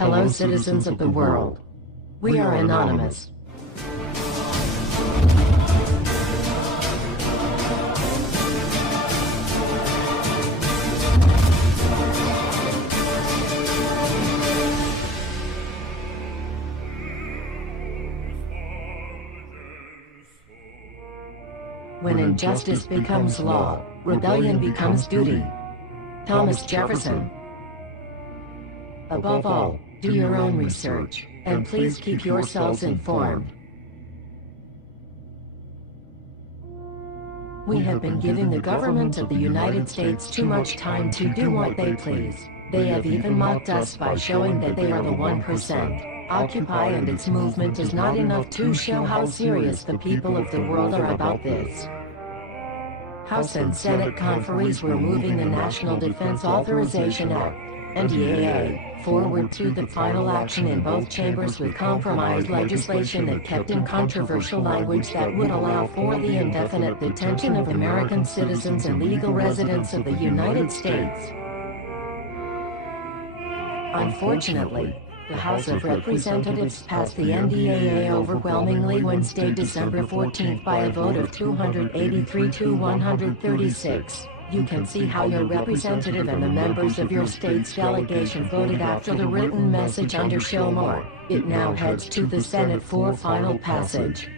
Hello, citizens of the world. We are anonymous. When injustice becomes law, rebellion becomes duty. Thomas Jefferson. Above all, do your own research, and please keep yourselves informed. We have been giving the government of the United States too much time to do what they please. They have even mocked us by showing that they are the 1%. Occupy and its movement is not enough to show how serious the people of the world are about this. House and Senate conferees were moving the National Defense Authorization Act, NDAA, forward to the final action in both chambers with compromise legislation that kept in controversial language that would allow for the indefinite detention of American citizens and legal residents of the United States. Unfortunately, the House of Representatives passed the NDAA overwhelmingly Wednesday, December 14 by a vote of 283 to 136. You can see how your representative and the members of your state's delegation voted after the written message under Show More. It now heads to the Senate for final passage.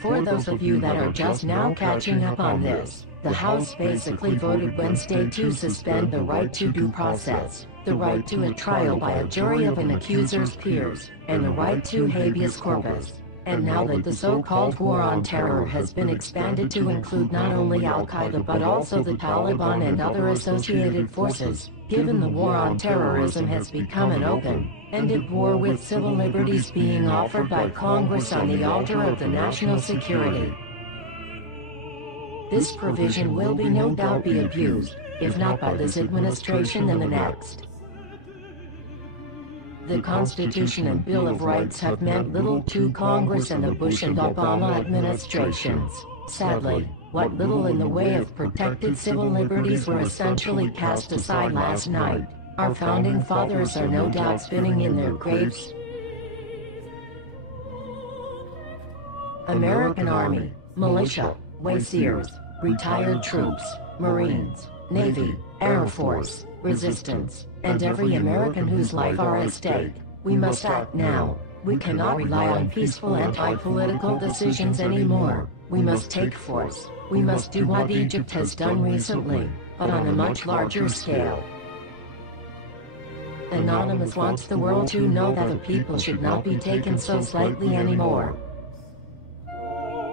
For those of you that are just now catching up on this, the House basically voted Wednesday to suspend the right to due process, the right to a trial by a jury of an accuser's peers, and the right to habeas corpus. And now that the so-called war on terror has been expanded to include not only Al-Qaeda but also the Taliban and other associated forces, given the war on terrorism has become an open-ended war with civil liberties being offered by Congress on the altar of the national security. This provision will no doubt be abused, if not by this administration then the next. The Constitution and Bill of Rights have meant little to Congress and the Bush and Obama administrations. Sadly, what little in the way of protected civil liberties were essentially cast aside last night. Our founding fathers are no doubt spinning in their graves. American Army, militia, Wayseers, retired troops, Marines, Navy, Air Force, Resistance, and every American whose life are at stake. We must act now. We cannot rely on peaceful anti-political decisions anymore. We must take force. We must do what Egypt has done recently, but on a much larger scale. Anonymous wants the world to know that the people should not be taken so slightly anymore.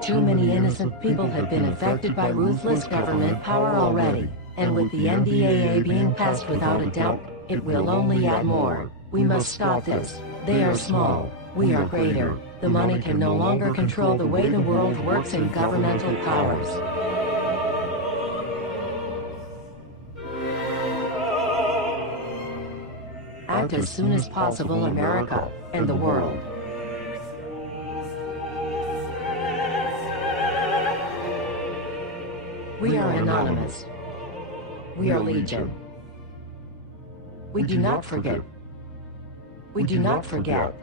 Too many innocent people have been affected by ruthless government power already, and with the NDAA being passed without a doubt, it will only add more. We must stop this. They are small, we are greater. The money can no longer control the way the world works in governmental powers. Act as soon as possible, America, and the world. We are anonymous. We are legion. We do not forget. We do not forget.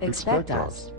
Expect us.